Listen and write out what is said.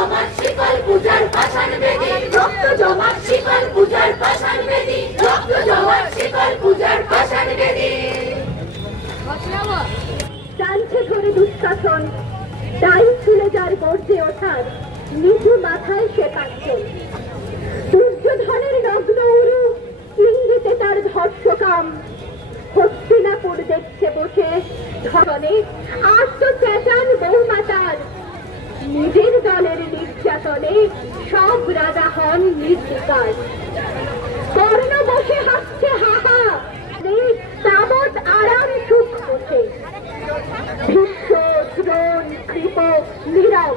জমাট শিকল পূজার পাষাণ বেদি। রক্ত হস্তিনাপুর দেখছে বসে ধরনে আস্ত চেঁচান বৌমাতার। নিজের দলের নির্যাতনে সব রাজা হন নির্বিকার। কর্ণ বসে হাসছে হাহা তাবৎ আরাম সুখ বসে ভীষ্ম কৃপ, নীরব।